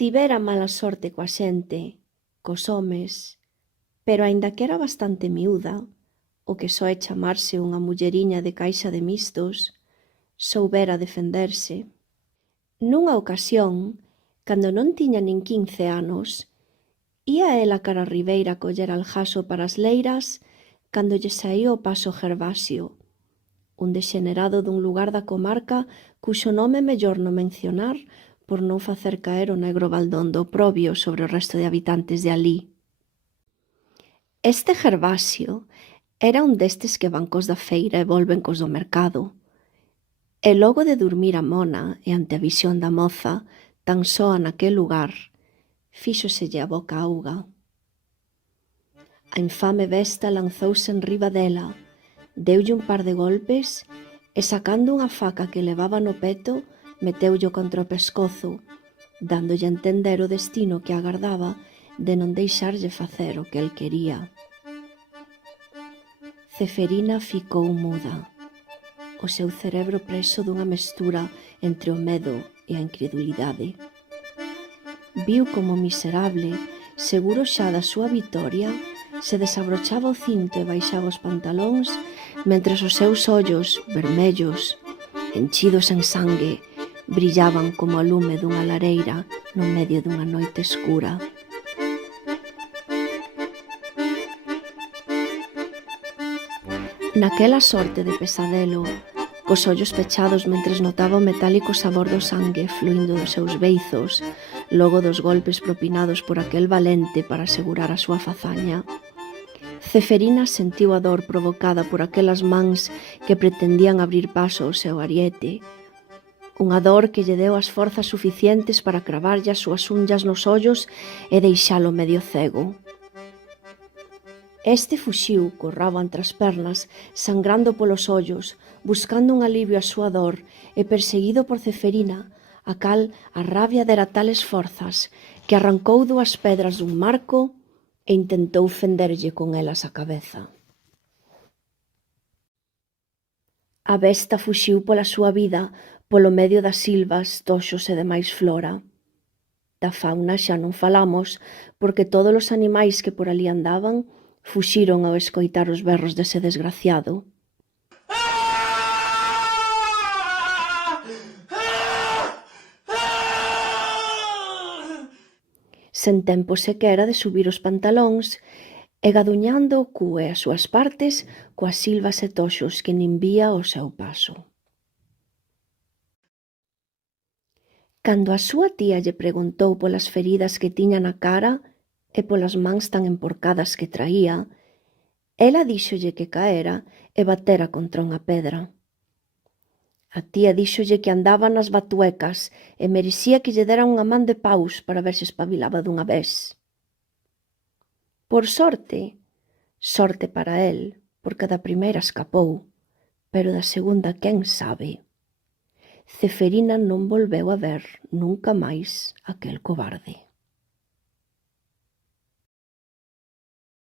Tivera mala sorte coa xente, cos homes, pero aínda que era bastante miúda, o que só é chamarse unha mulleriña de caixa de mistos, soubera defenderse. Nunha ocasión, cando non tiña nin 15 anos, ía ela cara a ribeira a coller aljaso para as leiras cando lle saíu ao paso Gervasio, un dexenerado dun lugar da comarca cuxo nome é mellor non mencionar por non facer caer o negro baldón do oprobio sobre o resto de habitantes de alí. Este Gervasio era un destes que van cos da feira e volven cos do mercado, e logo de dormir a mona e ante a visión da moza, tan soa naquel lugar, fíxoselle a boca auga. A infame besta lanzouse enriba dela, deulle un par de golpes e sacando unha faca que levaba no peto, meteullo contra o pescozo, dándolle a entender o destino que agardaba de non deixarlle facer o que el quería. Ceferina ficou muda, o seu cerebro preso dunha mestura entre o medo e a incredulidade. Viu como miserable, seguro xa da súa vitoria, se desabrochaba o cinto e baixaba os pantalóns, mentres os seus ollos, vermellos, enchidos en sangue, brillaban como a lume dunha lareira no medio dunha noite escura. Naquela sorte de pesadelo, cos ollos pechados mentres notaba o metálico sabor do sangue fluindo dos seus beizos, logo dos golpes propinados por aquel valente para asegurar a súa fazaña, Ceferina sentiu a dor provocada por aquelas mans que pretendían abrir paso ao seu ariete, unha dor que lle deu as forzas suficientes para cravarlle as súas unllas nos ollos e deixalo medio cego. Este fuxiu co rabo entre as pernas, sangrando polos ollos, buscando un alivio á súa dor e perseguido por Ceferina, a cal a rabia dera tales forzas que arrancou 2 pedras dun marco e intentou fenderlle con elas a cabeza. A besta fuxiu pola súa vida polo medio das silvas, toxos e demais flora. Da fauna xa non falamos, porque todos os animais que por ali andaban fuxiron ao escoitar os berros dese desgraciado. Sen tempo sequera de subir os pantalóns e gaduñando o cu e as súas partes coas silvas e toxos que nin vía ao seu paso. Cando a súa tía lle preguntou polas feridas que tiña na cara e polas mans tan emporcadas que traía, ela díxolle que caera e batera contra unha pedra. A tía díxolle que andaba nas batuecas e merecía que lle deran unha man de paus para ver se espabilaba dunha vez. Por sorte para el, porque da primeira escapou, pero da segunda quen sabe. Ceferina non volveu a ver nunca máis aquel cobarde.